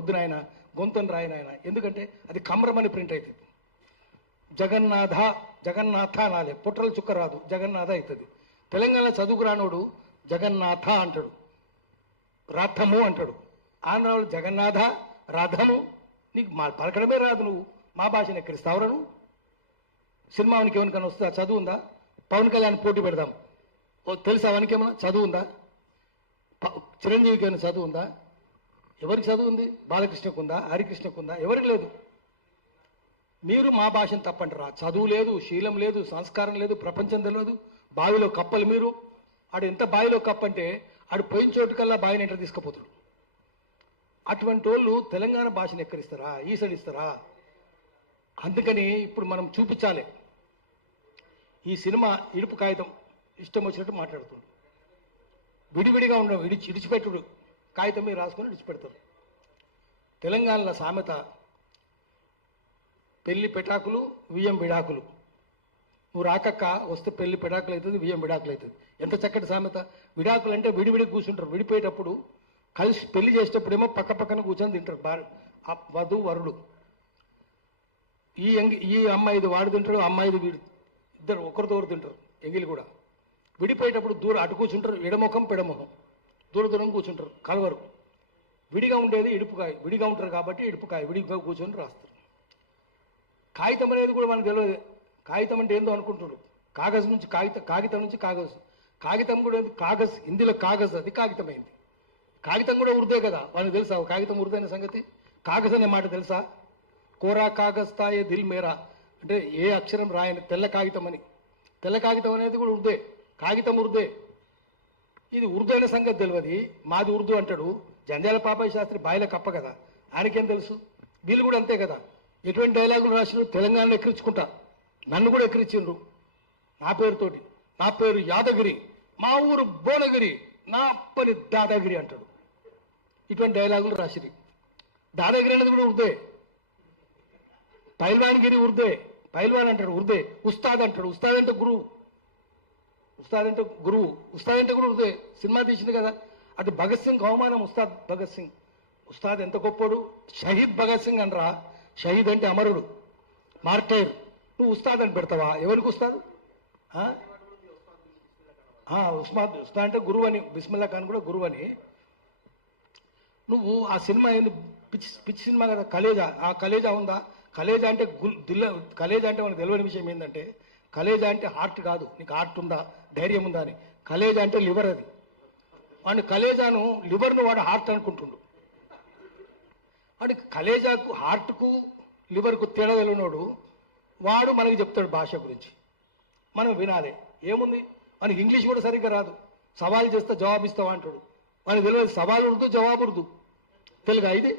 వద్దు నాయన గొంతని రాయన ఆయన, ఎందుకంటే అది కమ్రమని ప్రింట్ అవుతుంది. జగన్నాథ జగన్నాథ అనాలి, పుట్రల చుక్క రాదు, జగన్నాథ అవుతుంది. తెలంగాణ చదువుకు రానోడు జగన్నాథ అంటాడు, రాథము అంటాడు. ఆంధ్రాలో జగన్నాథ రాధము, నీకు మా పలకడమే రాదు, నువ్వు మా భాషను ఎక్కడిస్తావురా నువ్వు? సినిమానికి ఎవరికైనా వస్తుందా? చదువు ఉందా? పవన్ కళ్యాణ్ పోటీ పెడదాం, తెలుసా అవనికేమన్నా చదువు ఉందా? చిరంజీవికి ఏమైనా చదువు ఉందా? ఎవరికి చదువు ఉంది? బాలకృష్ణకు ఉందా? హరికృష్ణకు ఉందా? ఎవరికి లేదు. మీరు మా భాషను తప్పంటారా? చదువు లేదు, శీలం లేదు, సంస్కారం లేదు, ప్రపంచం తెలియదు. బావిలో కప్పలు మీరు. ఆడు ఎంత బావిలో కప్పంటే ఆడు పోయిన చోటుకల్లా బావిని ఎంటర్ తీసుకుపోతాడు. అటువంటి వాళ్ళు తెలంగాణ భాషను ఎక్కడిస్తారా? ఈసడిస్తారా? అందుకని ఇప్పుడు మనం చూపించాలి. ఈ సినిమా ఇడుపు కాగితం ఇష్టం వచ్చినట్టు మాట్లాడుతుంది. విడివిడిగా ఉండవు, ఇడిచిపెట్టుడు కాగితం మీద రాసుకొని ఇడిచిపెడతారు. తెలంగాణలో సామెత పెళ్లి పెటాకులు వియ్యం విడాకులు. నువ్వు రాకక్క వస్తే పెళ్లి పెడాకులు అవుతుంది, వియ్యం విడాకులు అవుతుంది. ఎంత చక్కటి సామెత. విడాకులు అంటే విడివిడి కూర్చుంటారు, విడిపోయేటప్పుడు కలిసి పెళ్లి చేసేటప్పుడు ఏమో పక్క పక్కన కూర్చొని తింటారు వధు వరుడు. ఈ అమ్మాయిది వాడు తింటాడు, అమ్మాయిది వీడు, ఇద్దరు ఒకరితో ఒకరు తింటారు. ఎంగిలి కూడా విడిపోయేటప్పుడు దూరం అటు కూర్చుంటారు, ఎడముఖం పెడముఖం, దూరం కూర్చుంటారు, కలవరు. విడిగా ఉండేది ఇడుపుకాయ, విడిగా ఉంటారు కాబట్టి ఇడుపుకాయ, విడిగా కూర్చొని రాస్తారు. కాగితం అనేది కూడా మనకు తెలియదు. కాగితం అంటే ఏందో అనుకుంటున్నారు. కాగజ్ నుంచి కాగితం నుంచి కాగజ్, కాగితం కూడా కాగజ్, హిందీలో కాగజ్, అది కాగితమైంది. కాగితం కూడా ఉర్దే కదా, వాళ్ళకి తెలుసా కాగితం ఉర్దైన సంగతి? కాగజ్ అనే మాట తెలుసా? కోరా కాగజ్ తాయే దిల్ మేరా అంటే ఏ అక్షరం రాయని తెల్ల కాగితం అని. తెల్ల కాగితం అనేది కూడా ఉర్దే, కాగితం ఉర్దే. ఇది ఉర్దూ అనే సంగతి తెలియదు. మాది ఉర్దూ అంటాడు. జంధ్యాల పాపయ్య శాస్త్రి బాయిల కప్ప కదా, ఆయనకేం తెలుసు? వీళ్ళు కూడా అంతే కదా. ఎటువంటి డైలాగులు రాసినారు? తెలంగాణలో ఎక్కిరించుకుంటా, నన్ను కూడా ఎక్కిరించిండ్రు నా పేరుతోటి. నా పేరు యాదగిరి, మా ఊరు భువనగిరి, నా అప్పని దాదాగిరి అంటాడు. ఇటువంటి డైలాగులు రాసిరి. దాదాగిరి అనేది కూడా ఉర్దే. పైల్వాన్గిరి ఉర్దే, పైల్వాన్ అంటాడు ఉర్దే. ఉస్తాద్ అంటాడు, ఉస్తాద్ అంటే గురువు, ఉస్తాద్ అంటే గురువు, ఉస్తాద్ అంటే కూడా ఉర్దే. సినిమా తీసింది కదా, అది భగత్ సింగ్ అవమానం. ఉస్తాద్ భగత్ సింగ్, ఉస్తాద్ ఎంత గొప్పోడు. షహీద్ భగత్ సింగ్ అనరా, షహీద్ అంటే అమరుడు, మార్టైర్. నువ్వు ఉస్తాద్ అని పెడతావా? ఎవరికి ఉస్తాద్? ఉస్తాద్ అంటే గురువు అని. బిస్మిల్లా ఖాన్ కూడా గురువు అని. నువ్వు ఆ సినిమా ఏంది పిచ్చి సినిమా కదా, కలేజా. ఆ కలేజా ఉందా? కలేజా అంటే కలేజా అంటే మనకు తెలియని విషయం ఏంటంటే, కలేజా అంటే హార్ట్ కాదు. నీకు హార్ట్ ఉందా, ధైర్యం ఉందా అని. కలేజా అంటే లివర్. అది వాడిని కలేజాను లివర్ను వాడు హార్ట్ అనుకుంటుండు. వాడికి కలేజాకు హార్ట్కు లివర్కు తేడా తెలియనోడు వాడు మనకి చెప్తాడు భాష గురించి, మనం వినాలి. ఏముంది, మనకి ఇంగ్లీష్ కూడా సరిగ్గా రాదు. సవాల్ చేస్తే జవాబు ఇస్తావా అంటాడు. మనకి తెలియదు సవాల్ ఉర్దూ, జవాబు ఉర్దూ. తెలుగా ఇది?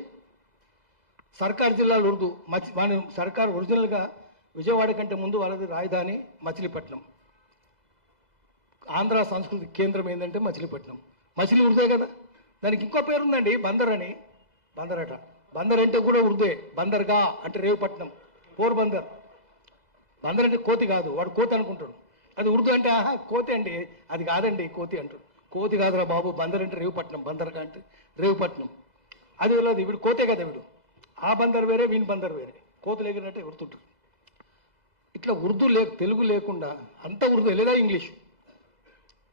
సర్కార్ జిల్లాలు ఉర్దూ. మన సర్కార్ ఒరిజినల్గా విజయవాడ కంటే ముందు వాళ్ళది రాజధాని మచిలీపట్నం. ఆంధ్ర సంస్కృతి కేంద్రం ఏంటంటే మచిలీపట్నం. మచిలీ ఉర్దే కదా. దానికి ఇంకో పేరు ఉందండి, బందర్ అని. బందర్ అట. బందర్ అంటే కూడా ఉర్దే. బందర్గా అంటే రేవుపట్నం, పోర్బందర్. బందర్ అంటే కోతి కాదు, వాడు కోతి అనుకుంటాడు. అది ఉర్దూ అంటే కోతి అండి, అది కాదండి కోతి అంటాడు. కోతి కాదురా బాబు, బందర్ అంటే రేవుపట్నం, బందర్గా అంటే రేవుపట్నం. అది తెలియదు. వీడు కోతే కదా వీడు. ఆ బందర్ వేరే, వీని బందర్ వేరే. కోతులు ఎగిరినట్టే గుర్తుంటారు. ఇట్లా ఉర్దూ తెలుగు లేకుండా అంత ఉర్దూ లేదా ఇంగ్లీషు.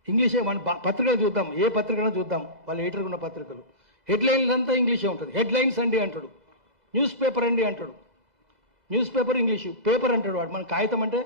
ఇంగ్లీషే. మన పత్రికలు చూద్దాం, ఏ పత్రికైనా చూద్దాం, వాళ్ళు ఎడిటర్గా ఉన్న పత్రికలు హెడ్లైన్స్ అంతా ఇంగ్లీషే ఉంటుంది. హెడ్లైన్స్ అండి అంటాడు, న్యూస్ పేపర్ అండి అంటాడు. న్యూస్ పేపర్ ఇంగ్లీషు, పేపర్ అంటాడు వాడు. మన కాగితం అంటే